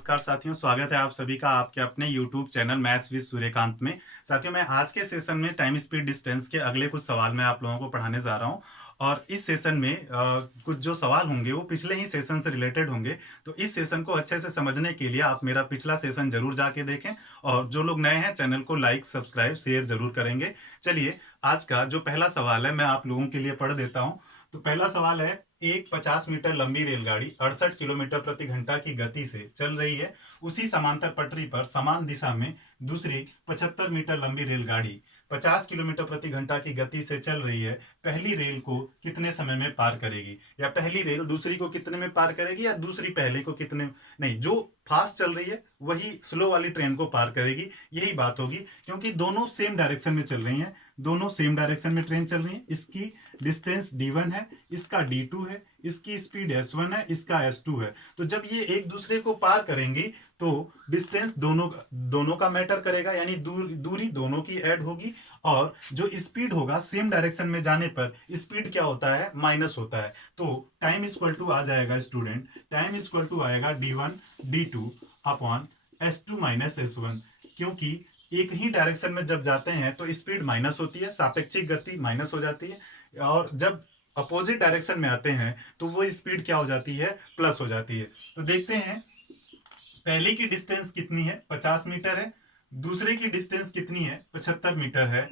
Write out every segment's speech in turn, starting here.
नमस्कार साथियों, स्वागत है आप सभी का आपके अपने YouTube channel maths with Suryakant में। साथियों, मैं आज के सेशन में टाइम स्पीड डिस्टेंस के अगले कुछ सवाल मैं आप लोगों को पढ़ाने जा रहा हूं। और इस सेशन में कुछ जो सवाल होंगे वो पिछले ही सेशन से रिलेटेड होंगे। तो इस सेशन को अच्छे से समझने के लिए आप मेरा पिछला सेशन जरूर जाके देखें। और जो लोग नए हैं चैनल को लाइक सब्सक्राइब शेयर जरूर करेंगे। चलिए, आज का जो पहला सवाल है मैं आप लोगों के लिए पढ़ देता हूँ। तो पहला सवाल है, एक 50 मीटर लंबी रेलगाड़ी 68 किलोमीटर प्रति घंटा की गति से चल रही है। उसी समांतर पटरी पर समान दिशा में दूसरी 75 मीटर लंबी रेलगाड़ी 50 किलोमीटर प्रति घंटा की गति से चल रही है। पहली रेल को कितने समय में पार करेगी? या पहली रेल दूसरी को कितने में पार करेगी, या दूसरी पहले को कितने? नहीं, जो फास्ट चल रही है वही स्लो वाली ट्रेन को पार करेगी, यही बात होगी। क्योंकि दोनों सेम डायरेक्शन में चल रही हैं, दोनों सेम डायरेक्शन में ट्रेन चल रही है। इसकी डिस्टेंस d1 है, इसका d2 है, इसकी स्पीड s1 है, इसका s2 है। तो जब ये एक दूसरे को पार करेंगी तो डिस्टेंस दोनों दोनों का मैटर करेगा, यानी दूरी दोनों की ऐड होगी। और जो स्पीड होगा सेम डायरेक्शन में जाने पर स्पीड क्या होता है? माइनस होता है। तो टाइम इक्वल टू आ जाएगा स्टूडेंट, टाइम इक्वल टू आएगा d1 d2 upon s2 minus s1। क्योंकि एक ही डायरेक्शन में जब जाते हैं तो स्पीड माइनस होती है, सापेक्षिक गति माइनस हो जाती है। और जब अपोजिट डायरेक्शन में आते हैं तो वो स्पीड क्या हो जाती है? प्लस हो जाती है। तो देखते हैं, पहले की डिस्टेंस कितनी है? 50 मीटर है। दूसरे की डिस्टेंस कितनी है? 75 मीटर है।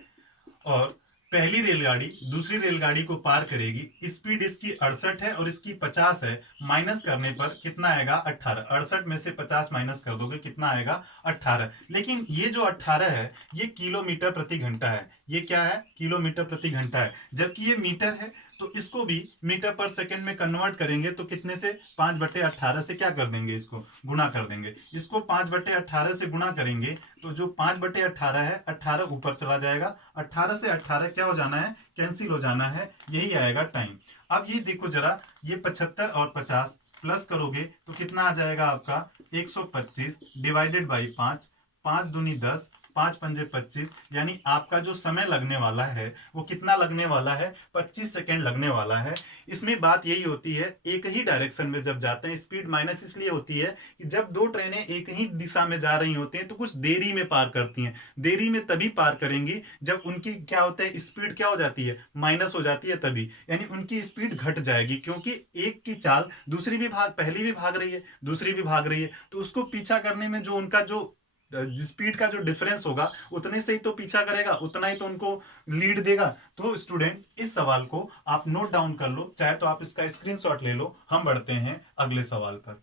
और पहली रेलगाड़ी दूसरी रेलगाड़ी को पार करेगी, स्पीड इसकी 68 है और इसकी 50 है। माइनस करने पर कितना आएगा? 18। 68 में से 50 माइनस कर दोगे, कितना आएगा? 18। लेकिन ये जो 18 है ये किलोमीटर प्रति घंटा है। ये क्या है? किलोमीटर प्रति घंटा है। जबकि ये मीटर है, तो इसको भी मीटर पर सेकंड में कन्वर्ट करेंगे तो कितने से? 5/18 से क्या कर देंगे? इसको गुणा कर देंगे। इसको 5/18 से गुणा करेंगे तो जो 5/18 है, 18 ऊपर चला जाएगा। 18 से 18 क्या हो जाना है? कैंसिल हो जाना है। यही आएगा टाइम। अब ये देखो जरा, ये 75 और 50 प्लस करोगे तो कितना आ जाएगा आपका? 125 डिवाइडेड बाई 5। 5 दूनी 10, 5 पंजे 25। यानी आपका जो समय लगने वाला है वो कितना लगने वाला है? 25 सेकेंड लगने वाला है। इसमें बात यही होती है, एक ही डायरेक्शन में जब जाते हैं स्पीड माइनस इसलिए होती है कि जब दो ट्रेनें एक ही दिशा में जा रही होती हैं तो कुछ देरी में पार करती हैं। देरी में तभी पार करेंगी जब उनकी क्या होता है? स्पीड क्या हो जाती है? माइनस हो जाती है तभी, यानी उनकी स्पीड घट जाएगी। क्योंकि एक की चाल दूसरी भी पहली भी भाग रही है, दूसरी भी भाग रही है, तो उसको पीछा करने में जो उनका जो स्पीड का जो डिफरेंस होगा उतने से ही तो पीछा करेगा, उतना ही तो उनको लीड देगा। तो स्टूडेंट, इस सवाल को आप नोट डाउन कर लो, चाहे तो आप इसका स्क्रीनशॉट ले लो। हम बढ़ते हैं अगले सवाल पर।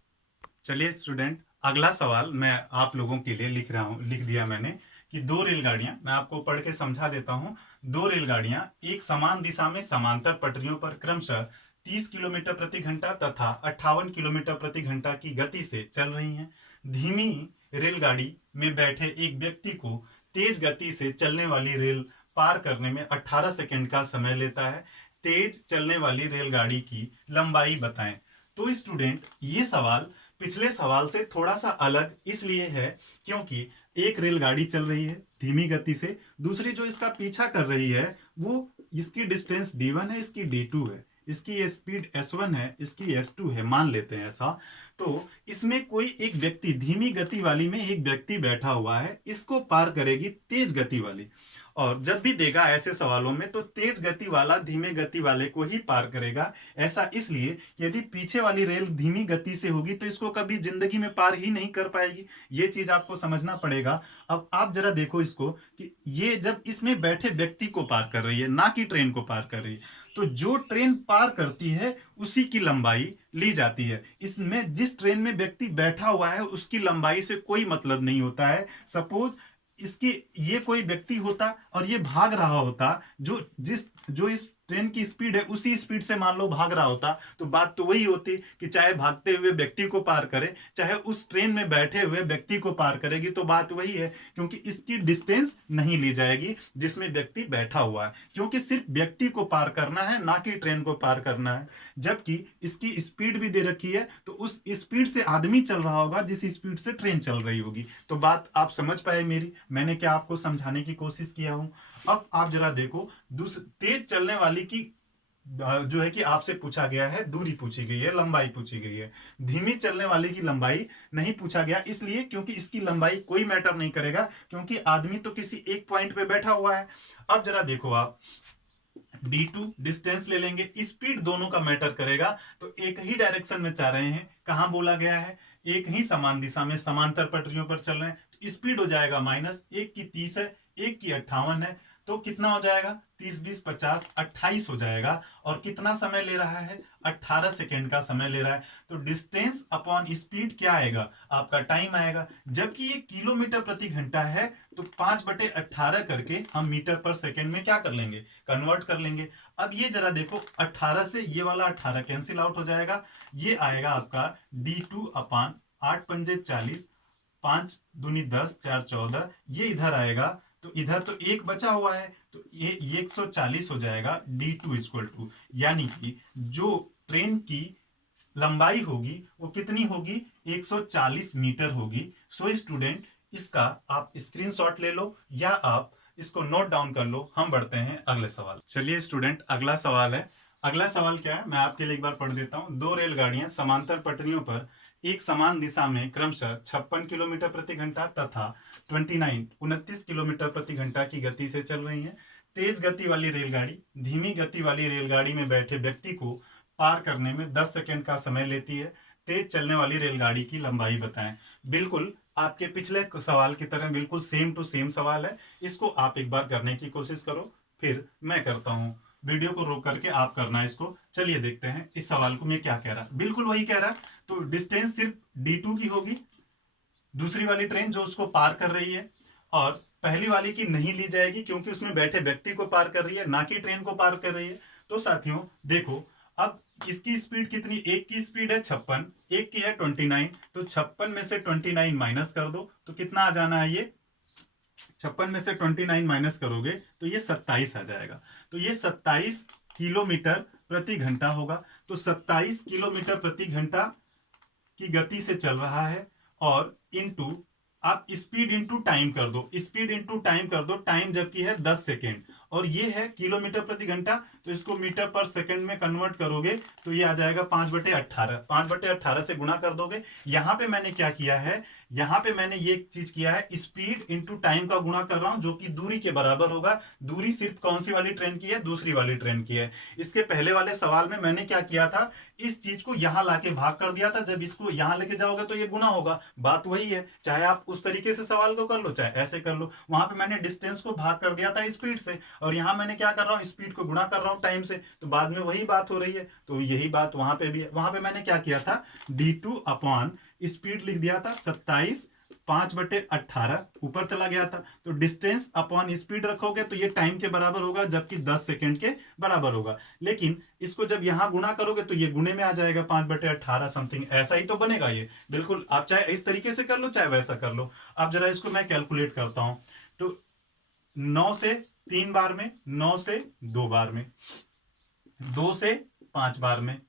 चलिए स्टूडेंट, अगला सवाल मैं आप लोगों के लिए लिख रहा हूं, लिख दिया मैंने कि दो रेलगाड़ियां, मैं आपको पढ़ के समझा देता हूं। दो रेलगाड़ियां एक समान दिशा में समांतर पटरियों पर क्रमशः 30 किलोमीटर प्रति घंटा तथा 58 किलोमीटर प्रति घंटा की गति से चल रही हैं। धीमी रेलगाड़ी में बैठे एक व्यक्ति को तेज गति से चलने वाली रेल पार करने में 18 सेकंड का समय लेता है। तेज चलने वाली रेलगाड़ी की लंबाई बताएं। तो स्टूडेंट, ये सवाल पिछले सवाल से थोड़ा सा अलग इसलिए है क्योंकि एक रेलगाड़ी चल रही है धीमी गति से, दूसरी जो इसका पीछा कर रही है वो, इसकी डिस्टेंस d1 है, इसकी d2 है, इसकी स्पीड s1 है, इसकी s2 है, मान लेते हैं ऐसा। तो इसमें कोई एक व्यक्ति, धीमी गति वाली में एक व्यक्ति बैठा हुआ है, इसको पार करेगी तेज गति वाली। और जब भी देगा ऐसे सवालों में तो तेज गति वाला धीमे गति वाले को ही पार करेगा। ऐसा इसलिए, यदि पीछे वाली रेल धीमी गति से होगी तो इसको कभी जिंदगी में पार ही नहीं कर पाएगी। ये चीज आपको समझना पड़ेगा। अब आप जरा देखो इसको कि ये जब इसमें बैठे व्यक्ति को पार कर रही है, ना कि ट्रेन को पार कर रही है, तो जो ट्रेन पार करती है उसी की लंबाई ली जाती है। इसमें जिस ट्रेन में व्यक्ति बैठा हुआ है उसकी लंबाई से कोई मतलब नहीं होता है। सपोज इसकी, ये कोई व्यक्ति होता और ये भाग रहा होता, जो इस ट्रेन की स्पीड है उसी स्पीड से मान लो भाग रहा होता, तो बात तो वही होती कि चाहे भागते हुए व्यक्ति को पार करे, चाहे उस ट्रेन में बैठे हुए व्यक्ति को पार करेगी, तो बात वही है। क्योंकि इसकी डिस्टेंस नहीं ली जाएगी जिसमें व्यक्ति बैठा हुआ है, क्योंकि सिर्फ व्यक्ति को पार करना है, ना कि ट्रेन को पार करना है। जबकि इसकी स्पीड भी दे रखी है, तो उस स्पीड से आदमी चल रहा होगा जिस स्पीड से ट्रेन चल रही होगी। तो बात आप समझ पाए मेरी, मैंने क्या आपको समझाने की कोशिश किया हूं। अब आप जरा देखो, तेज चलने वाली की जो है कि आपसे पूछा गया है, दूरी पूछी गई है, लंबाई पूछी गई है। धीमी चलने वाले की लंबाई नहीं पूछा गया, इसलिए क्योंकि इसकी लंबाई कोई मैटर नहीं करेगा, क्योंकि आदमी तो किसी एक पॉइंट पे बैठा हुआ है। अब जरा देखो आप, d2 डिस्टेंस ले लेंगे, स्पीड दोनों का मैटर करेगा। तो एक ही डायरेक्शन में जा रहे हैं, कहां बोला गया है, एक ही समान दिशा में समांतर पटरियों पर चल रहे हैं, तो स्पीड हो जाएगा माइनस, एक की 30 है, एक की 58 है, तो कितना हो जाएगा, 30 20 50 28 हो जाएगा। और कितना समय ले रहा है, 18 सेकेंड का समय ले रहा है। तो डिस्टेंस अपॉन स्पीड क्या आएगा, आपका टाइम आएगा। जबकि ये किलोमीटर प्रति घंटा है, तो 5/18 करके हम मीटर पर सेकेंड में क्या कर लेंगे, कन्वर्ट कर लेंगे। अब ये जरा देखो, 18 से ये वाला 18 कैंसिल आउट हो जाएगा, ये आएगा आपका d2 अपान 8 पंजे 40, 5 दूनी 10, 4 14, ये इधर आएगा, तो इधर तो एक बचा हुआ है, तो ये 140 हो जाएगा d2 इक्वल टू, यानी कि जो ट्रेन की लंबाई होगी वो कितनी होगी, 140 मीटर होगी। सो स्टूडेंट, इसका आप स्क्रीनशॉट ले लो या आप इसको नोट डाउन कर लो। हम बढ़ते हैं अगले सवाल। चलिए स्टूडेंट, अगला सवाल है। अगला सवाल क्या है, मैं आपके लिए एक बार पढ़ देता हूं। दो रेलगाड़ियां समांतर पटरियों पर एक समान दिशा में क्रमशः 56 किलोमीटर प्रति घंटा तथा 29 किलोमीटर प्रति घंटा की गति से चल रही हैं। तेज गति वाली रेलगाड़ी धीमी गति वाली रेलगाड़ी में बैठे व्यक्ति को पार करने में 10 सेकंड का समय लेती है। तेज चलने वाली रेलगाड़ी की लंबाई बताएं। बिल्कुल आपके पिछले सवाल की तरह बिल्कुल सेम टू सेम सवाल है। इसको आप एक बार करने की कोशिश करो, फिर मैं करता हूँ। वीडियो को रोक करके आप करना इसको। चलिए देखते हैं इस सवाल को मैं क्या कह रहा, बिल्कुल वही कह रहा। तो डिस्टेंस सिर्फ d2 की होगी, दूसरी वाली ट्रेन जो उसको पार कर रही है, और पहली वाली की नहीं ली जाएगी क्योंकि उसमें बैठे व्यक्ति को पार कर रही है, ना कि ट्रेन को पार कर रही है। तो साथियों देखो, अब इसकी स्पीड कितनी, एक की स्पीड है 56, एक की है 29, तो 56 में से 29 माइनस कर दो, तो कितना आ जाना है, ये 56 में से 29 माइनस करोगे तो ये 27 आ जाएगा। तो ये 27 किलोमीटर प्रति घंटा होगा। तो 27 किलोमीटर प्रति घंटा की गति से चल रहा है, और इनटू आप स्पीड इंटू टाइम कर दो, स्पीड इंटू टाइम कर दो, टाइम जबकि है 10 सेकेंड, और ये है किलोमीटर प्रति घंटा, तो इसको मीटर पर सेकंड में कन्वर्ट करोगे तो ये आ जाएगा 5/18, 5/18 से गुणा कर दोगे। यहां पे मैंने क्या किया है, यहां पे मैंने ये चीज किया है, स्पीड इंटू टाइम का गुणा कर रहा हूं, जो कि दूरी के बराबर होगा। दूरी सिर्फ कौन सी वाली ट्रेन की है, दूसरी वाली ट्रेन की है। इसके पहले वाले सवाल में मैंने क्या किया था, इस चीज को यहां लाके भाग कर दिया था, जब इसको यहां लेके जाओगे तो ये गुना होगा। बात वही है, चाहे आप उस तरीके से सवाल को कर लो, चाहे ऐसे कर लो। वहां पे मैंने डिस्टेंस को भाग कर दिया था स्पीड से, और यहां मैंने क्या कर रहा हूं, स्पीड को गुणा कर रहा हूं टाइम से, तो बाद में वही बात हो रही है। तो यही बात वहां पे भी है। वहां पे मैंने क्या किया था, d2 अपॉन स्पीड लिख दिया था 27, 5/18 ऊपर चला गया था। तो डिस्टेंस अपॉन स्पीड रखोगे तो ये टाइम के बराबर होगा, जबकि 10 सेकंड के बराबर होगा। लेकिन इसको जब यहां गुणा करोगे तो ये गुणे में आ जाएगा, 5/18 समथिंग, ऐसा ही तो बनेगा ये। बिल्कुल, आप चाहे इस तरीके से कर लो, चाहे वैसा कर लो। अब जरा इसको मैं कैलकुलेट करता हूं। तो 9 से 3 बार में, 9 से 2 बार में, 2 से 5 बार में।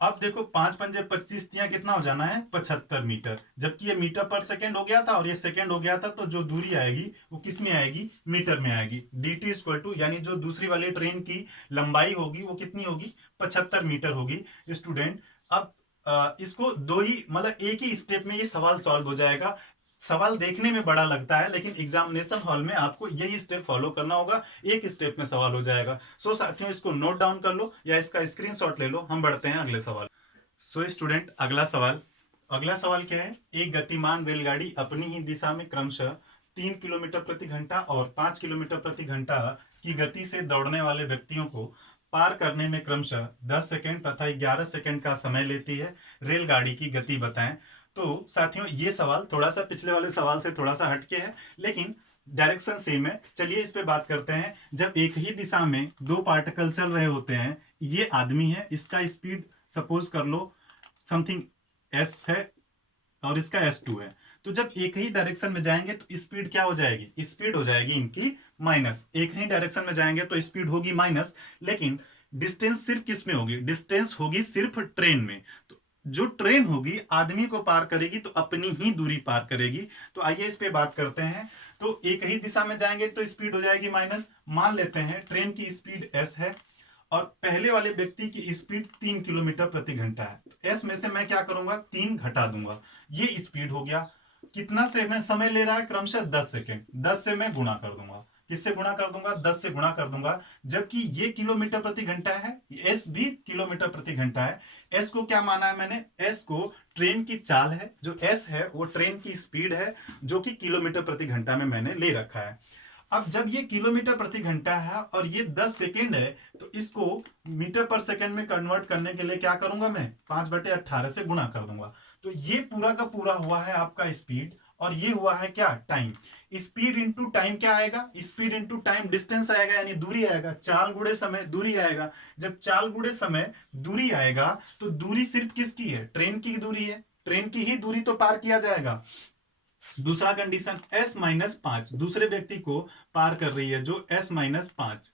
अब देखो 5 पंजे 25, तिया कितना हो जाना है, 75 मीटर, जबकि ये मीटर पर सेकंड हो गया था और ये सेकंड हो गया था। तो जो दूरी आएगी वो किस में आएगी, मीटर में आएगी। dt इक्वल टू, यानी जो दूसरी वाली ट्रेन की लंबाई होगी वो कितनी होगी, 75 मीटर होगी। स्टूडेंट, अब इसको दो ही, मतलब एक ही स्टेप में ये सवाल सॉल्व हो जाएगा। सवाल देखने में बड़ा लगता है, लेकिन एग्जामिनेशन हॉल में आपको यही स्टेप फॉलो करना होगा, एक स्टेप में सवाल हो जाएगा। सो साथियों, इसको नोट डाउन कर लो या इसका स्क्रीनशॉट ले लो। हम बढ़ते हैं अगले सवाल। सो स्टूडेंट, अगला सवाल क्या है, एक गतिमान रेलगाड़ी अपनी ही दिशा में क्रमशः 3 किलोमीटर प्रति घंटा और 5 किलोमीटर प्रति घंटा की गति से दौड़ने वाले व्यक्तियों को पार करने में क्रमशः 10 सेकंड तथा 11 सेकंड का समय लेती है। रेलगाड़ी की गति बताएं। तो साथियों, ये सवाल थोड़ा सा पिछले वाले सवाल से थोड़ा सा हटके है, लेकिन डायरेक्शन सेम है। चलिए इस पे बात करते हैं। जब एक ही दिशा में दो पार्टिकल चल रहे होते हैं, ये आदमी है, इसका स्पीड सपोज कर लो समथिंग s है और इसका s2 है। तो जब एक ही डायरेक्शन में जाएंगे तो स्पीड क्या हो जाएगी, स्पीड हो जाएगी इनकी माइनस। एक ही डायरेक्शन में जाएंगे तो स्पीड होगी माइनस, लेकिन डिस्टेंस सिर्फ किस में होगी, डिस्टेंस होगी सिर्फ ट्रेन में। तो जो ट्रेन होगी आदमी को पार करेगी तो अपनी ही दूरी पार करेगी। तो आइए इस पे बात करते हैं। तो एक ही दिशा में जाएंगे तो स्पीड हो जाएगी माइनस। मान लेते हैं ट्रेन की स्पीड s है और पहले वाले व्यक्ति की स्पीड 3 किलोमीटर प्रति घंटा है। तो एस में से मैं क्या करूंगा, 3 घटा दूंगा, ये स्पीड हो गया। कितना से मैं समय ले रहा है, क्रमशः 10 सेकेंड। 10 से मैं गुणा कर दूंगा, किससे गुणा कर दूंगा, 10 से गुणा कर दूंगा। जबकि ये किलोमीटर प्रति घंटा है, एस भी किलोमीटर प्रति घंटा है। एस को क्या माना है मैंने, एस को ट्रेन की चाल है, जो एस है वो ट्रेन की स्पीड है, जो कि किलोमीटर प्रति घंटा में मैंने ले रखा है। अब जब ये किलोमीटर प्रति घंटा है और ये 10 सेकेंड है, तो इसको मीटर पर सेकेंड में कन्वर्ट करने के लिए क्या करूंगा, मैं 5/18 से गुणा कर दूंगा। तो ये पूरा का पूरा हुआ है आपका स्पीड, और ये हुआ है क्या, टाइम। स्पीड इंटू टाइम क्या आएगा, स्पीड इंटू टाइम डिस्टेंस आएगा, यानी दूरी आएगा। चाल गुणे समय दूरी आएगा। जब चाल गुणे समय दूरी आएगा, तो दूरी सिर्फ किसकी है, ट्रेन की दूरी है, ट्रेन की ही दूरी तो पार किया जाएगा। दूसरा कंडीशन, S-5 दूसरे व्यक्ति को पार कर रही है, जो S-5,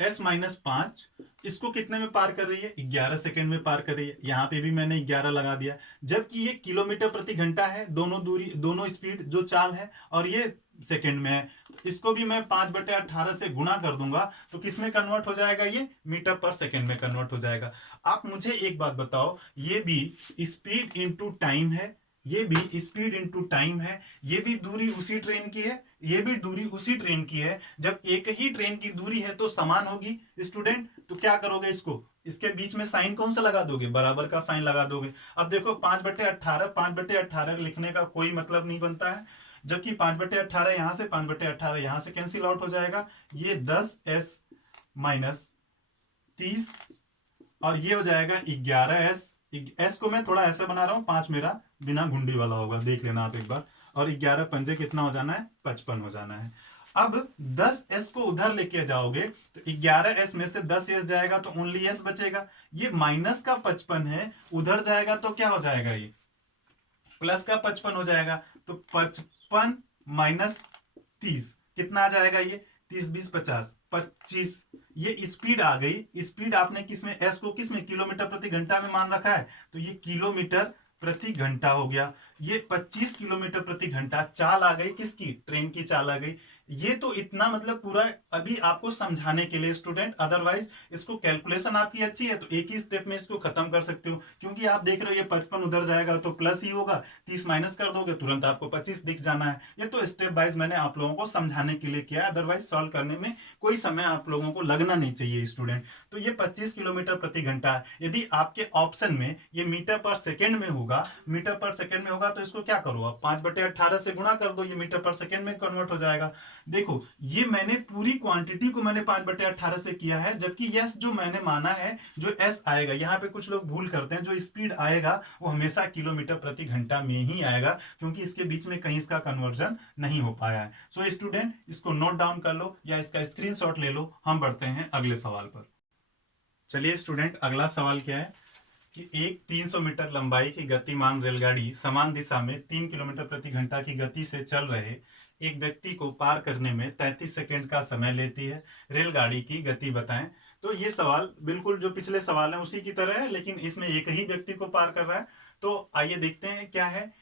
S-5 इसको कितने में पार कर रही है, 11 सेकेंड में पार कर रही है। यहां पे भी मैंने 11 लगा दिया। जबकि ये किलोमीटर प्रति घंटा है, दोनों दूरी, दोनों स्पीड जो चाल है, और ये सेकेंड में है। इसको भी मैं 5/18 से गुणा कर दूंगा, तो किस में कन्वर्ट हो जाएगा, ये मीटर पर सेकेंड में कन्वर्ट हो जाएगा। आप मुझे एक बात बताओ, ये भी स्पीड इंटू टाइम है, ये भी स्पीड इंटू टाइम है, ये भी दूरी उसी ट्रेन की है, ये भी दूरी उसी ट्रेन की है। जब एक ही ट्रेन की दूरी है तो समान होगी स्टूडेंट। तो क्या करोगे, इसको, इसके बीच में साइन कौन सा लगा दोगे, बराबर का साइन लगा दोगे। अब देखो 5/18 लिखने का कोई मतलब नहीं बनता है, जबकि 5/18 यहां से, 5/18 यहां से कैंसिल आउट हो जाएगा। ये 10s-30 और ये हो जाएगा 11s। एस को मैं थोड़ा ऐसा बना रहा हूं, 5 मेरा बिना घुंडी वाला होगा, देख लेना आप एक बार। और 11 पंजे कितना हो जाना है, 55 हो जाना है। अब 10s को उधर लेके जाओगे, तो 11s में से 10s जाएगा तो ओनली s बचेगा। ये माइनस का 55 है, उधर जाएगा तो क्या हो जाएगा, ये प्लस का 55 हो जाएगा। तो 55 माइनस 30 कितना आ जाएगा, ये 30-20-50 25। ये स्पीड आ गई। स्पीड आपने किसमें, एस को किसमें, किलोमीटर प्रति घंटा में मान रखा है, तो ये किलोमीटर प्रति घंटा हो गया। ये 25 किलोमीटर प्रति घंटा चाल आ गई, किसकी, ट्रेन की चाल आ गई। ये तो इतना मतलब पूरा अभी आपको समझाने के लिए स्टूडेंट, अदरवाइज इसको कैलकुलेशन आपकी अच्छी है तो एक ही स्टेप में इसको खत्म कर सकते हो। क्योंकि आप देख रहे हो ये 55 उधर जाएगा तो प्लस ही होगा, 30 माइनस कर दोगे तुरंत आपको 25 दिख जाना है। ये तो स्टेप वाइज मैंने आप लोगों को समझाने के लिए किया है, अदरवाइज सॉल्व करने में कोई समय आप लोगों को लगना नहीं चाहिए स्टूडेंट। तो ये 25 किलोमीटर प्रति घंटा है। यदि आपके ऑप्शन में ये मीटर पर सेकेंड में होगा, मीटर पर सेकेंड में होगा, तो इसको क्या करो आप 5/18 से गुणा कर दो, ये मीटर पर सेकेंड में कन्वर्ट हो जाएगा। देखो ये मैंने पूरी क्वांटिटी को मैंने 5/18 से किया है, जबकि यस जो मैंने माना है, जो एस आएगा, यहाँ पे कुछ लोग भूल करते हैं, जो स्पीड आएगा वो हमेशा किलोमीटर प्रति घंटा में ही आएगा, क्योंकि इसके बीच में कहीं इसका कन्वर्जन नहीं हो पाया है। सो स्टूडेंट इसको नोट डाउन कर लो या इसका स्क्रीनशॉट ले लो। हम बढ़ते हैं अगले सवाल पर। चलिए स्टूडेंट, अगला सवाल क्या है कि एक 300 मीटर लंबाई की गतिमान रेलगाड़ी समान दिशा में 3 किलोमीटर प्रति घंटा की गति से चल रहे एक व्यक्ति को पार करने में 33 सेकंड का समय लेती है। रेलगाड़ी की गति बताएं। तो ये सवाल बिल्कुल जो पिछले सवाल है उसी की तरह है, लेकिन इसमें एक ही व्यक्ति को पार कर रहा है। तो आइए देखते हैं क्या है।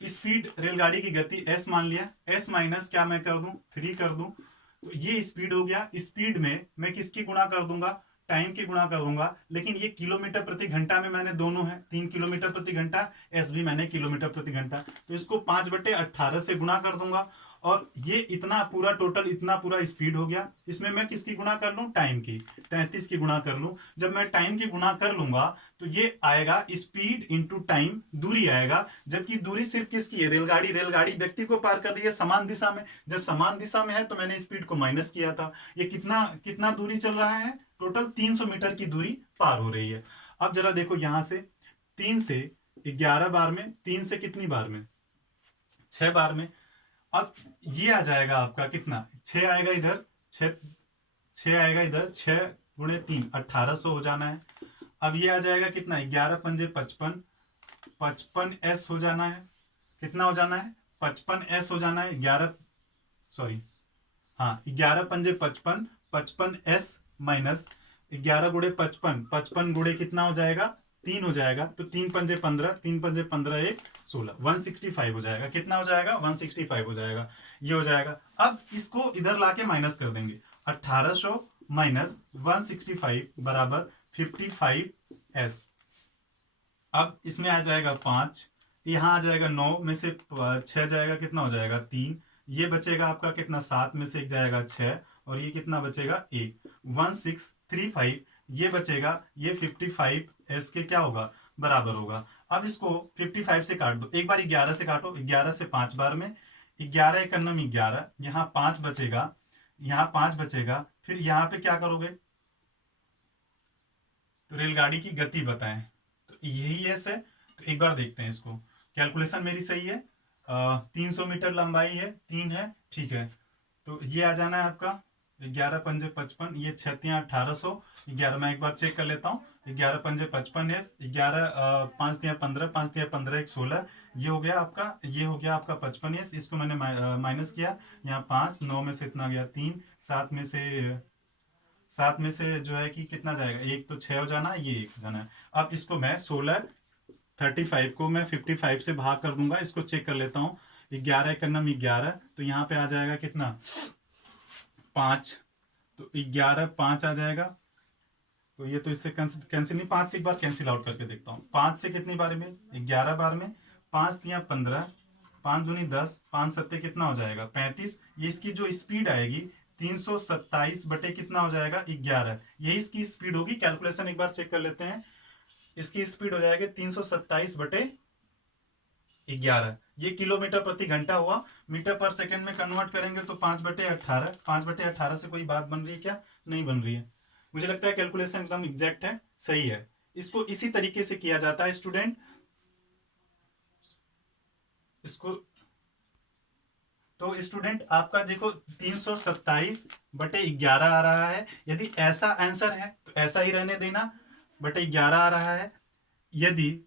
स्पीड, रेलगाड़ी की गति s मान लिया, s माइनस क्या मैं कर दूं, 3 कर दूं, तो ये स्पीड हो गया। स्पीड में मैं किसकी गुणा कर दूंगा, टाइम की गुणा कर दूंगा। लेकिन ये किलोमीटर प्रति घंटा में मैंने दोनों है, 3 किलोमीटर प्रति घंटा, एस भी मैंने किलोमीटर प्रति घंटा, तो इसको 5/18 से गुणा कर दूंगा। और ये इतना पूरा टोटल, इतना पूरा स्पीड हो गया। इसमें मैं किसकी गुणा कर लूं, टाइम की, 33 की गुणा कर लूं। जब मैं टाइम की गुणा कर लूंगा तो ये आएगा स्पीड इंटू टाइम, दूरी आएगा। जबकि दूरी सिर्फ किसकी है, रेलगाड़ी, रेलगाड़ी व्यक्ति को पार कर रही है समान दिशा में। जब समान दिशा में है तो मैंने स्पीड को माइनस किया था। ये कितना कितना दूरी चल रहा है, टोटल 300 मीटर की दूरी पार हो रही है। अब जरा देखो यहां से 3 से 11 बार में, 3 से कितनी बार में, 6 बार में। अब ये आ जाएगा आपका कितना, 6 आएगा इधर, 6 आएगा इधर, 6 गुणे 3 1800 हो जाना है। अब ये आ जाएगा कितना, 11 पंजे 55, 55s हो जाना है। कितना हो जाना है, 55s हो जाना है। 11 सॉरी हाँ 11 पंजे 55, 55s माइनस 11 गुणे 55, 55 गुणे कितना हो जाएगा, 3 हो जाएगा। तो 3 पंजे 15, 3 पंजे 15, 1 16, 165 हो जाएगा। कितना हो जाएगा, 165 हो जाएगा। ये हो जाएगा। अब इसको इधर लाके माइनस कर देंगे, 1800 माइनस 165 बराबर 55s। अब इसमें आ जाएगा 5, यहाँ आ जाएगा 9 में से 6 जाएगा, कितना हो जाएगा 3, ये बचेगा आपका कितना 7 में से 1 जाएगा 6, और ये कितना बचेगा 1, 1635 ये बचेगा, ये 55s के क्या होगा बराबर होगा। अब इसको 55 से काट दो, एक बार 11 से काटो, 11 से 5 बार में 11 एकन्नम 11, यहाँ 5 बचेगा, यहाँ 5 बचेगा, फिर यहाँ पे क्या करोगे, तो रेलगाड़ी की गति बताएं, तो यही एस है। तो एक बार देखते हैं इसको, कैलकुलेशन मेरी सही है, 300 मीटर लंबाई है, 3 है, ठीक है। तो ये आ जाना है आपका 11 पंजे 55, ये 6 1800, 11 मैं एक बार चेक कर लेता हूँ, 11 पंजे 55 है, 11 5 15, 5 15 1 16, ये हो गया आपका, ये हो गया आपका 55 है। इसको मैंने माइनस किया, यहाँ 5, 9 में से इतना गया 3, 7 में से जो है कि कितना जाएगा, एक तो 6 हो जाना, ये 1 हो जाना है। अब इसको मैं 35 को मैं 55 से भाग कर दूंगा, इसको चेक कर लेता हूँ, 11 एकन्नम 11, तो यहाँ पे आ जाएगा कितना 5, तो 11 5 आ जाएगा, तो ये तो इससे कैंसिल नहीं, 5 से एक बार कैंसिल आउट करके देखता हूँ, 5 से कितनी बार में 11 बार में, 5 तिया 15, 5 दूनी 10, 5 सत्ते कितना हो जाएगा 35, ये इसकी जो स्पीड आएगी 327 बटे कितना हो जाएगा 11, यही इसकी स्पीड होगी। कैलकुलेशन एक बार चेक कर लेते हैं, इसकी स्पीड हो जाएगी 327 बटे 11, ये किलोमीटर प्रति घंटा हुआ, मीटर पर सेकंड में कन्वर्ट करेंगे तो 5 बटे 18, 5 बटे 18 से कोई बात बन रही है क्या, नहीं बन रही है। मुझे लगता है कैलकुलेशन एकदम एग्जैक्ट है, सही है। इसको इसी तरीके से किया जाता है स्टूडेंट, इसको तो स्टूडेंट आपका देखो 327 बटे 11 आ रहा है, यदि ऐसा आंसर है तो ऐसा ही रहने देना, बटे 11 आ रहा है। यदि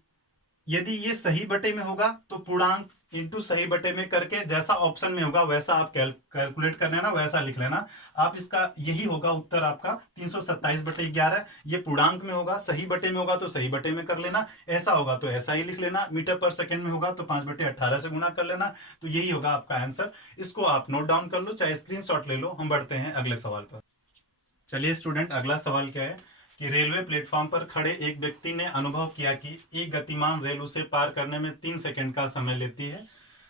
यदि ये सही बटे में होगा तो पूर्णांक इंटू सही बटे में करके जैसा ऑप्शन में होगा वैसा आप कैलकुलेट कर लेना, वैसा लिख लेना आप, इसका यही होगा उत्तर आपका 327 बटे 11। ये पूर्णांक में होगा, सही बटे में होगा तो सही बटे में कर लेना, ऐसा होगा तो ऐसा ही लिख लेना, मीटर पर सेकंड में होगा तो 5 बटे 18 से गुणा कर लेना, तो यही होगा आपका आंसर। इसको आप नोट डाउन कर लो, चाहे स्क्रीनशॉट ले लो। हम बढ़ते हैं अगले सवाल पर। चलिए स्टूडेंट, अगला सवाल क्या है कि रेलवे प्लेटफॉर्म पर खड़े एक व्यक्ति ने अनुभव किया कि एक गतिमान रेल उसे पार करने में 3 सेकंड का समय लेती है,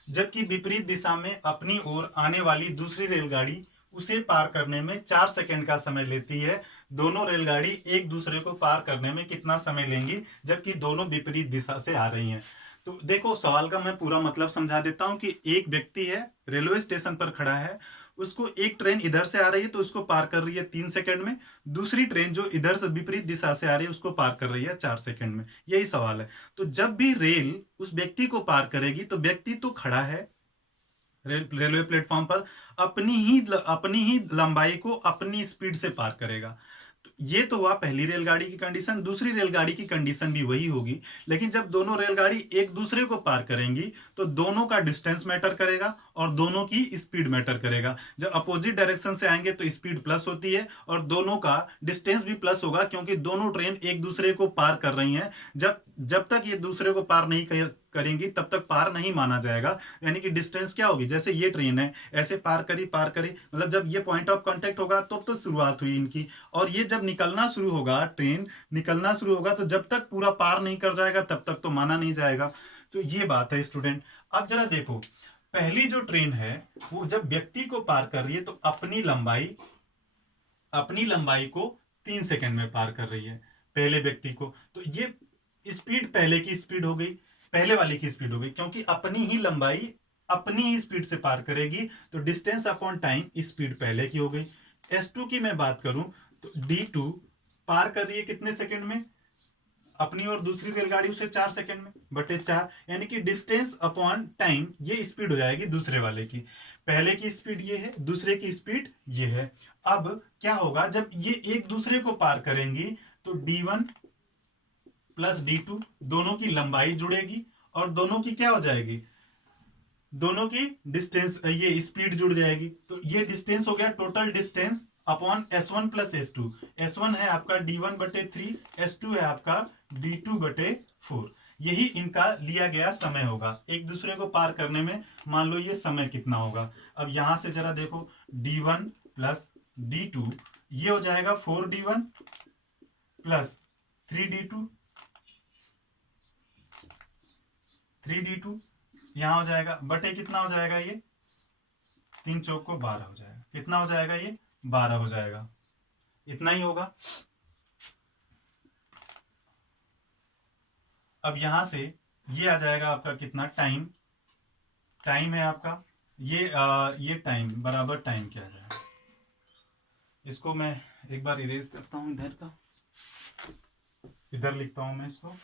जबकि विपरीत दिशा में अपनी ओर आने वाली दूसरी रेलगाड़ी उसे पार करने में 4 सेकंड का समय लेती है। दोनों रेलगाड़ी एक दूसरे को पार करने में कितना समय लेंगी, जबकि दोनों विपरीत दिशा से आ रही हैं। तो देखो सवाल का मैं पूरा मतलब समझा देता हूं कि एक व्यक्ति है, रेलवे स्टेशन पर खड़ा है, उसको एक ट्रेन इधर से आ रही है तो उसको पार कर रही है 3 सेकंड में, दूसरी ट्रेन जो इधर से विपरीत दिशा से आ रही है उसको पार कर रही है 4 सेकंड में। यही सवाल है। तो जब भी रेल उस व्यक्ति को पार करेगी तो व्यक्ति तो खड़ा है रेलवे प्लेटफॉर्म पर, अपनी ही लंबाई को अपनी स्पीड से पार करेगा। तो ये तो हुआ पहली रेलगाड़ी की कंडीशन। दूसरी रेलगाड़ी की कंडीशन भी वही होगी, लेकिन जब दोनों रेलगाड़ी एक दूसरे को पार करेंगी तो दोनों का डिस्टेंस मैटर करेगा और दोनों की स्पीड मैटर करेगा। जब अपोजिट डायरेक्शन से आएंगे तो स्पीड प्लस होती है और दोनों का डिस्टेंस भी प्लस होगा, क्योंकि दोनों ट्रेन एक दूसरे को पार कर रही हैं। जब जब तक ये दूसरे को पार नहीं करेंगी तब तक पार नहीं माना जाएगा। यानी कि डिस्टेंस क्या होगी, जैसे ये ट्रेन है ऐसे पार करी मतलब जब ये पॉइंट ऑफ कांटेक्ट होगा तो शुरुआत हुई इनकी, और ये जब निकलना शुरू होगा, ट्रेन निकलना शुरू होगा, तो जब तक पूरा पार नहीं कर जाएगा तब तक तो माना नहीं जाएगा। तो ये बात है स्टूडेंट। अब जरा देखो, पहली जो ट्रेन है वो जब व्यक्ति को पार कर रही है तो अपनी लंबाई को 3 सेकंड में पार कर रही है पहले व्यक्ति को। तो ये स्पीड पहले की स्पीड हो गई, पहले वाले की स्पीड हो गई, क्योंकि अपनी ही लंबाई अपनी ही स्पीड से पार करेगी, तो डिस्टेंस अपॉन टाइम स्पीड पहले की हो गई। S2 की मैं बात करूं तो D2 पार कर रही है कितने सेकंड में, अपनी और दूसरी रेलगाड़ी उसे 4 सेकंड में, बटे 4, यानी कि डिस्टेंस अपॉन टाइम ये स्पीड हो जाएगी दूसरे वाले की। पहले की स्पीड ये है, दूसरे की स्पीड ये है। अब क्या होगा, जब ये एक दूसरे को पार करेंगी तो D1 प्लस D2 दोनों की लंबाई जुड़ेगी और दोनों की क्या हो जाएगी, दोनों की डिस्टेंस, ये स्पीड जुड़ जाएगी। तो ये डिस्टेंस हो गया total distance upon S1 plus S2। S1 है आपका D1 बटे 3, S2 है आपका D2 बटे 4। यही इनका लिया गया समय होगा एक दूसरे को पार करने में। मान लो ये समय कितना होगा। अब यहां से जरा देखो, D1 प्लस D2 ये हो जाएगा 4d1 प्लस 3d2, 3d2 यहां हो जाएगा बटे कितना हो जाएगा ये, 3 चौक को 12 हो जाएगा। कितना हो जाएगा ये, 12 हो जाएगा। इतना ही होगा। अब यहां से ये आ जाएगा आपका कितना, टाइम, टाइम है आपका ये टाइम बराबर टाइम क्या आ जाएगा। इसको मैं एक बार इरेज करता हूं इधर का, इधर लिखता हूं मैं इसको।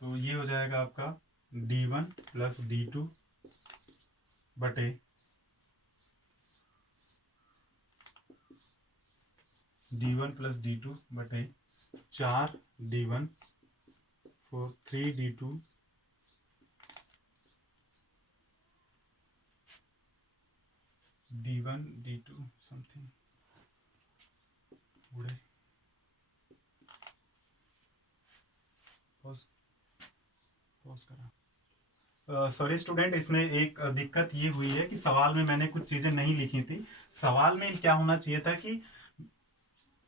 तो ये हो जाएगा आपका d1 प्लस d2 बटे d1 प्लस d2 बटे 4d1 3d2 d1 d2 something उड़े। पॉज करा। सॉरी स्टूडेंट, इसमें एक दिक्कत ये हुई है कि सवाल में मैंने कुछ चीजें नहीं लिखी थी। सवाल में क्या होना चाहिए था कि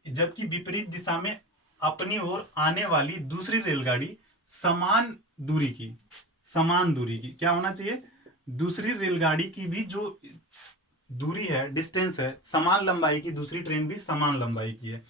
जबकि विपरीत दिशा में अपनी ओर आने वाली दूसरी रेलगाड़ी समान दूरी की, समान दूरी की क्या होना चाहिए, दूसरी रेलगाड़ी की भी जो दूरी है, डिस्टेंस है, समान लंबाई की, दूसरी ट्रेन भी समान लंबाई की है,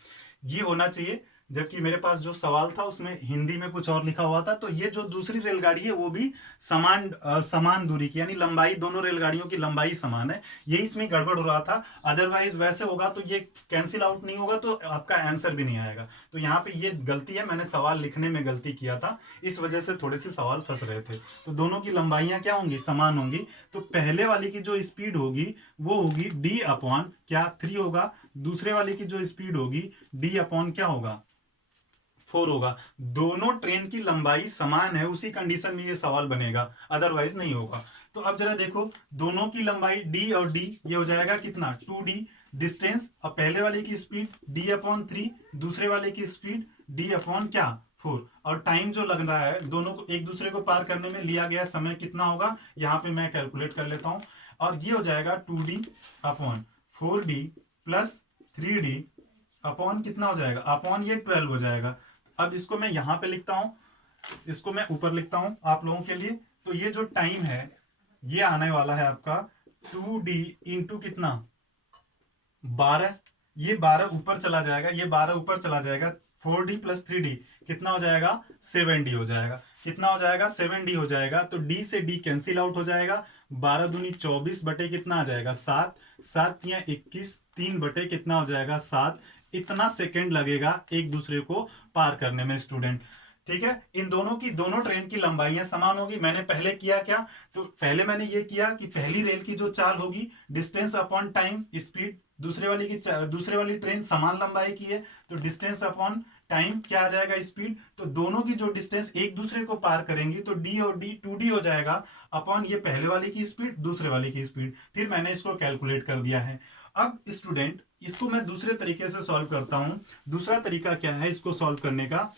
ये होना चाहिए। जबकि मेरे पास जो सवाल था उसमें हिंदी में कुछ और लिखा हुआ था। तो ये जो दूसरी रेलगाड़ी है वो भी समान दूरी की, यानी लंबाई, दोनों रेलगाड़ियों की लंबाई समान है। यही इसमें गड़बड़ हो रहा था। अदरवाइज वैसे होगा तो ये कैंसिल आउट नहीं होगा तो आपका आंसर भी नहीं आएगा। तो यहाँ पे ये गलती है, मैंने सवाल लिखने में गलती किया था, इस वजह से थोड़े से सवाल फंस रहे थे। तो दोनों की लंबाइयां क्या होंगी, समान होंगी। तो पहले वाली की जो स्पीड होगी वो होगी d अपॉन क्या, 3 होगा। दूसरे वाले की जो स्पीड होगी d अपॉन क्या होगा, 4 होगा। दोनों ट्रेन की लंबाई समान है, उसी कंडीशन में ये सवाल बनेगा, अदरवाइज नहीं होगा। तो अब जरा देखो, दोनों की लंबाई d और d, ये हो जाएगा कितना, 2d डिस्टेंस। अब पहले वाले की स्पीड d अपॉन 3, दूसरे वाले की स्पीड d अपॉन क्या, 4। और टाइम जो लग रहा है दोनों को एक दूसरे को पार करने में लिया गया समय कितना होगा, यहाँ पे मैं कैलकुलेट कर लेता हूं। और ये हो जाएगा 2d upon 4d plus 3d upon कितना हो जाएगा, अपॉन ये 12 हो जाएगा। अब इसको मैं यहां पे लिखता हूं, इसको मैं ऊपर लिखता हूं आप लोगों के लिए। तो ये जो टाइम है ये आने वाला है आपका 2d इंटू कितना, 12। ये 12 ऊपर चला जाएगा, ये 12 ऊपर चला जाएगा। 4d प्लस 3d कितना हो जाएगा, 7d हो जाएगा। कितना हो जाएगा, 7d हो जाएगा। तो d से d कैंसिल आउट हो जाएगा। 12 दूनी 24 बटे कितना आ जाएगा, 7। 7 या 21, 3 बटे कितना हो जाएगा, 7। इतना सेकंड लगेगा एक दूसरे को पार करने में स्टूडेंट। ठीक है, इन दोनों की, दोनों ट्रेन की लंबाइयां समान होगी। मैंने पहले किया क्या, तो पहले मैंने ये किया कि पहली रेल की जो चाल होगी डिस्टेंस अपॉन टाइम स्पीड, दूसरे वाली ट्रेन समान लंबाई की है तो डिस्टेंस अपॉन टाइम क्या आ जाएगा, स्पीड। तो दोनों की जो डिस्टेंस एक दूसरे को पार करेंगी तो d और d 2d हो जाएगा अपॉन ये पहले वाले की स्पीड, दूसरे वाले की स्पीड। फिर मैंने इसको कैलकुलेट कर दिया है। अब स्टूडेंट इसको मैं दूसरे तरीके से सॉल्व करता हूं। दूसरा तरीका क्या है इसको सॉल्व करने का,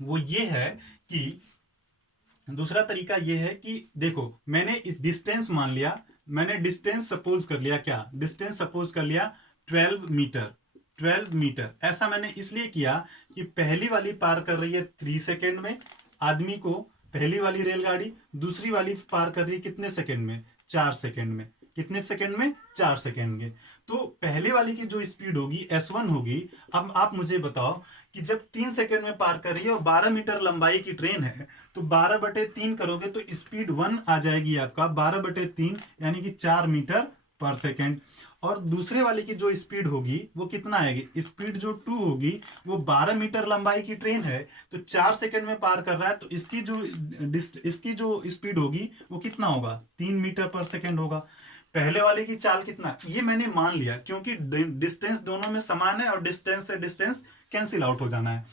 वो ये है कि दूसरा तरीका ये है कि देखो, मैंने इस डिस्टेंस मान लिया, मैंने डिस्टेंस सपोज कर लिया, क्या डिस्टेंस सपोज कर लिया, 12 मीटर। 12 मीटर ऐसा मैंने इसलिए किया कि पहली वाली पार कर रही है 3 सेकेंड में आदमी को, पहली वाली रेलगाड़ी, दूसरी वाली पार कर रही है कितने सेकेंड में, 4 सेकेंड में। कितने सेकेंड में, 4 सेकेंड में। तो पहले वाली की जो स्पीड होगी S1 होगी। अब आप मुझे बताओ कि जब 3 सेकेंड में पार कर रही है और 12 मीटर लंबाई की ट्रेन है तो 12 बटे 3 करोगे तो स्पीड 1 आ जाएगी आपका, 12 बटे 3 यानी कि 4 मीटर पर सेकेंड। और दूसरे वाले की जो स्पीड होगी वो कितना आएगी, स्पीड जो 2 होगी, वो 12 मीटर लंबाई की ट्रेन है तो 4 सेकेंड में पार कर रहा है तो इसकी जो स्पीड होगी वो कितना होगा, 3 मीटर पर सेकेंड होगा। पहले वाले की चाल कितना, ये मैंने मान लिया क्योंकि डिस्टेंस दोनों में समान है और डिस्टेंस से डिस्टेंस कैंसिल आउट हो जाना है।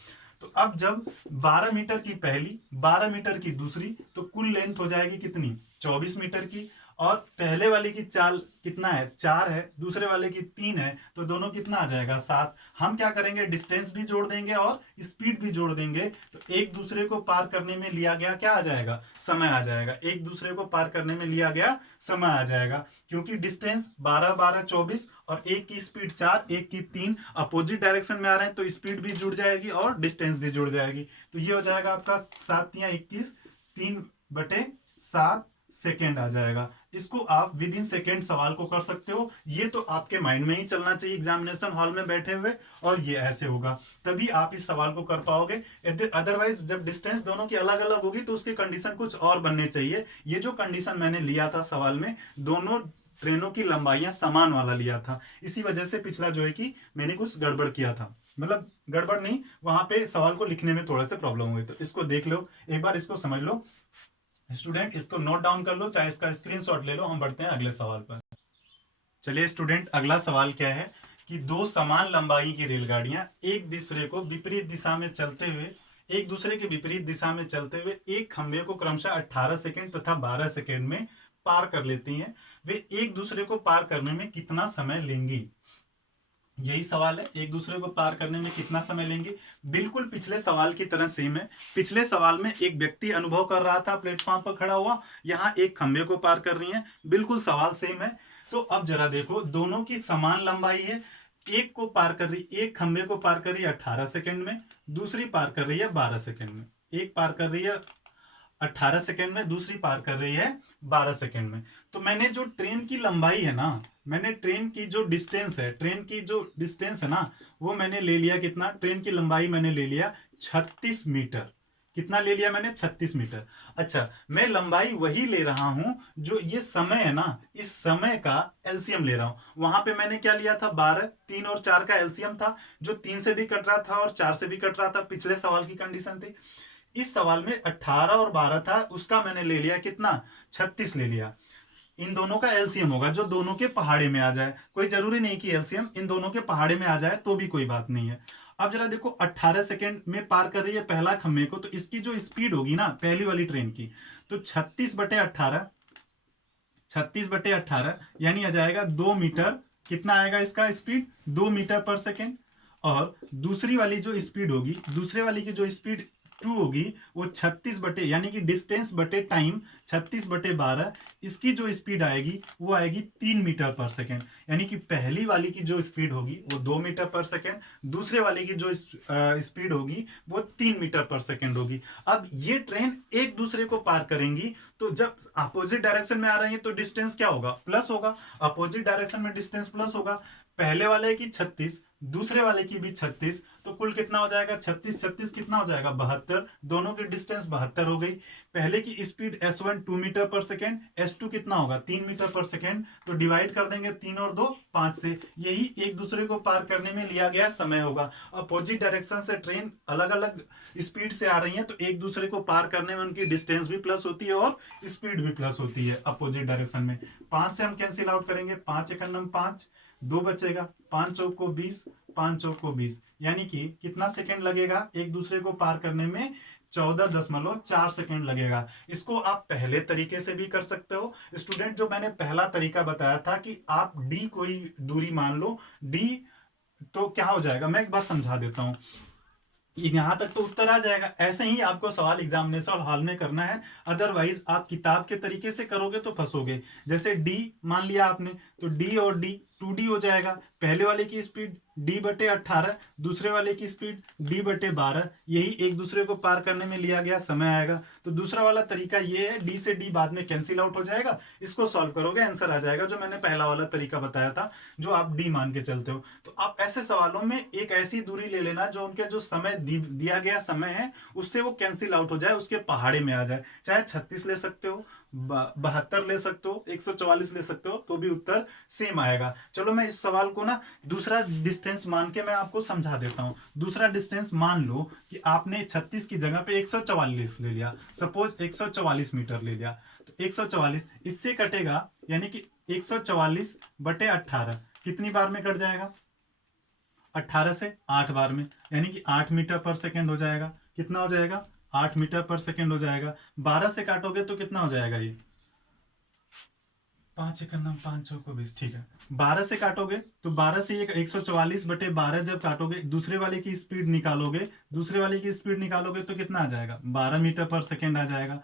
तो अब जब 12 मीटर की पहली, 12 मीटर की दूसरी, तो कुल लेंथ हो जाएगी कितनी, 24 मीटर की। और पहले वाले की चाल कितना है, 4 है, दूसरे वाले की 3 है, तो दोनों कितना आ जाएगा, 7। हम क्या करेंगे, डिस्टेंस भी जोड़ देंगे और स्पीड भी जोड़ देंगे, तो एक दूसरे को पार करने में लिया गया क्या आ जाएगा, समय आ जाएगा। एक दूसरे को पार करने में लिया गया समय आ जाएगा, क्योंकि डिस्टेंस 12 12 24 और एक की स्पीड 4, एक की 3, अपोजिट डायरेक्शन में आ रहे हैं तो स्पीड भी जुड़ जाएगी और डिस्टेंस भी जुड़ जाएगी। तो ये हो जाएगा आपका 7 या 21, 3/7 सेकेंड आ जाएगा। इसको आप विद इन सेकेंड सवाल को कर सकते हो। ये तो आपके माइंड में ही चलना चाहिए एग्जामिनेशन हॉल में बैठे हुए, और ये ऐसे होगा, तभी आप इस सवाल को कर पाओगे। अदरवाइज जब डिस्टेंस दोनों की अलग अलग होगी तो उसकी कंडीशन कुछ और बनने चाहिए। ये जो कंडीशन मैंने लिया था सवाल में, दोनों ट्रेनों की लंबाइयां समान वाला लिया था, इसी वजह से पिछला जो है कि मैंने कुछ गड़बड़ किया था, मतलब गड़बड़ नहीं, वहां पे सवाल को लिखने में थोड़ा सा प्रॉब्लम हुई। तो इसको देख लो एक बार, इसको समझ लो स्टूडेंट, इसको नोट डाउन कर लो, चाहे इसका स्क्रीनशॉट ले लो। हम बढ़ते हैं अगले सवाल पर। चलिए स्टूडेंट, अगला सवाल क्या है कि दो समान लंबाई की रेलगाड़ियां एक दूसरे को विपरीत दिशा में चलते हुए, एक दूसरे के विपरीत दिशा में चलते हुए एक खंभे को क्रमशः 18 सेकंड तथा 12 सेकंड में पार कर लेती हैं। वे एक दूसरे को पार करने में कितना समय लेंगी? यही सवाल है, एक दूसरे को पार करने में कितना समय लेंगे। बिल्कुल पिछले सवाल की तरह सेम है। पिछले सवाल में एक व्यक्ति अनुभव कर रहा था प्लेटफॉर्म पर खड़ा हुआ, यहाँ एक खंबे को पार कर रही है, बिल्कुल सवाल सेम है। तो अब जरा देखो, दोनों की समान लंबाई है, एक को पार कर रही, एक खंबे को पार कर रही है 18 सेकंड में, दूसरी पार कर रही है 12 सेकंड में। एक पार कर रही है 18 सेकंड में, दूसरी पार कर रही है 12 सेकंड में। तो मैंने जो ट्रेन की लंबाई है ना, मैंने ट्रेन की जो डिस्टेंस है, ट्रेन की जो डिस्टेंस है ना, वो मैंने ले लिया कितना, ट्रेन की लंबाई मैंने ले लिया 36 मीटर। कितना ले लिया मैंने, 36 मीटर। अच्छा, मैं लंबाई वही ले रहा हूं जो ये समय है ना, इस समय का एलसीएम ले रहा हूं। वहां पे मैंने क्या लिया था, 12, 3 और 4 का एलसीएम था, जो 3 से भी कट रहा था और 4 से भी कट रहा था, पिछले सवाल की कंडीशन थी। इस सवाल में 18 और 12 था, उसका मैंने ले लिया कितना, 36 ले लिया। इन दोनों का एलसीएम होगा जो दोनों के पहाड़े में आ जाए, कोई जरूरी नहीं कि एलसीएम इन दोनों के पहाड़े में आ जाए तो भी कोई बात नहीं है। अब जरा देखो, 18 सेकंड में पार कर रही है पहला खंभे को, तो इसकी जो स्पीड होगी ना पहली वाली ट्रेन की, तो 36/18, 36/18 यानी आ जाएगा 2 मीटर। कितना आएगा इसका स्पीड, 2 मीटर पर सेकेंड। और दूसरी वाली जो स्पीड होगी, दूसरे वाली की जो स्पीड 2 होगी, वो 36 बटे यानी कि डिस्टेंस बटे टाइम 36/12, इसकी जो स्पीड आएगी वो आएगी 3 मीटर पर सेकेंड। यानी कि पहली वाली की जो स्पीड होगी वो 2 मीटर पर सेकेंड, दूसरे वाले की जो स्पीड होगी वो 3 मीटर पर सेकेंड होगी। अब ये ट्रेन एक दूसरे को पार करेंगी, तो जब अपोजिट डायरेक्शन में आ रही है तो डिस्टेंस क्या होगा, प्लस होगा। अपोजिट डायरेक्शन में डिस्टेंस प्लस होगा। पहले वाले की 36, दूसरे वाले की भी 36, तो कुल कितना हो जाएगा, 36 36 कितना हो जाएगा, 72। दोनों की डिस्टेंस 72 हो गई। पहले की स्पीड S1 2 मीटर पर सेकेंड, S2 कितना होगा, 3 मीटर पर सेकेंड। तो डिवाइड कर देंगे 3 और 2 5 से, यही एक दूसरे को पार करने में लिया गया समय होगा। अपोजिट डायरेक्शन से ट्रेन अलग अलग स्पीड से आ रही है, तो एक दूसरे को पार करने में उनकी डिस्टेंस भी प्लस होती है और स्पीड भी प्लस होती है अपोजिट डायरेक्शन में। 5 से हम कैंसिल आउट करेंगे, 5 एकम 5, 2 बचेगा, 5 चौक को 20, 5 चौक को 20, यानी कि कितना सेकंड लगेगा एक दूसरे को पार करने में, 14.4 सेकंड लगेगा। इसको आप पहले तरीके से भी कर सकते हो स्टूडेंट। जो मैंने पहला तरीका बताया था कि आप डी कोई दूरी मान लो, डी तो क्या हो जाएगा, मैं एक बार समझा देता हूं। यहां तक तो उत्तर आ जाएगा। ऐसे ही आपको सवाल एग्जामिनेशन हॉल में करना है, अदरवाइज आप किताब के तरीके से करोगे तो फंसोगे। जैसे डी मान लिया आपने, तो डी और डी 2D हो जाएगा। पहले वाले की स्पीड D/18, दूसरे वाले की स्पीड D/12, यही एक दूसरे को पार करने में लिया गया समय आएगा। तो दूसरा वाला तरीका ये है, डी से डी बाद में कैंसिल आउट हो जाएगा, इसको सॉल्व करोगे आंसर आ जाएगा, जो मैंने पहला वाला तरीका बताया था, जो आप डी मान के चलते हो। तो आप ऐसे सवालों में एक ऐसी दूरी ले लेना जो उनके जो समय दिया गया समय है उससे वो कैंसिल आउट हो जाए, उसके पहाड़े में आ जाए। चाहे 36 ले सकते हो, 72 ले सकते हो, 144 ले सकते हो, तो भी उत्तर सेम आएगा। चलो मैं इस सवाल को ना दूसरा डिस्टेंस मान के मैं आपको समझा देता हूं। दूसरा डिस्टेंस मान लो कि आपने 36 की जगह पे 144 ले लिया, सपोज 144 मीटर ले लिया, तो 144 इससे कटेगा, यानी कि 144/18 कितनी बार में कट जाएगा, 18 से 8 बार में, यानी कि 8 मीटर पर सेकेंड हो जाएगा। कितना हो जाएगा, 8 मीटर पर सेकेंड हो जाएगा। 12 से काटोगे तो कितना हो जाएगा, ये 5 एकड़ नम 5 चौको 20, ठीक है। 12 से काटोगे तो 12 से 144/12 जब काटोगे, दूसरे वाले की स्पीड निकालोगे, दूसरे वाले की स्पीड निकालोगे तो कितना आ जाएगा? 12 मीटर पर सेकेंड आ जाएगा।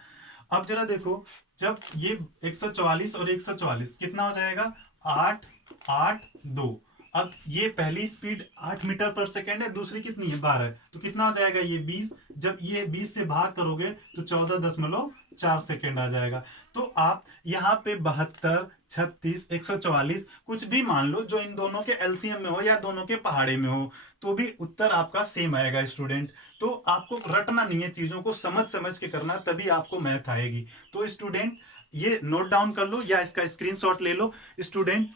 अब जरा देखो, जब ये 144 और 144 कितना हो जाएगा? 8 8 2। अब ये पहली स्पीड 8 मीटर पर सेकेंड है, दूसरी कितनी है? 12 है, तो कितना हो जाएगा? ये 20। जब ये 20 से भाग करोगे तो 14.4 सेकेंड आ जाएगा। तो आप यहाँ पे 72, 36, 144 कुछ भी मान लो जो इन दोनों के एलसीएम में हो या दोनों के पहाड़े में हो, तो भी उत्तर आपका सेम आएगा स्टूडेंट। तो आपको रटना नहीं है, चीजों को समझ समझ के करना, तभी आपको मैथ आएगी। तो स्टूडेंट ये नोट डाउन कर लो या इसका स्क्रीनशॉट ले लो। स्टूडेंट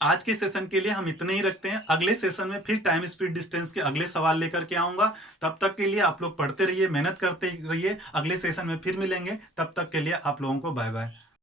आज के सेशन के लिए हम इतने ही रखते हैं। अगले सेशन में फिर टाइम स्पीड डिस्टेंस के अगले सवाल लेकर के आऊंगा। तब तक के लिए आप लोग पढ़ते रहिए, मेहनत करते रहिए। अगले सेशन में फिर मिलेंगे, तब तक के लिए आप लोगों को बाय बाय।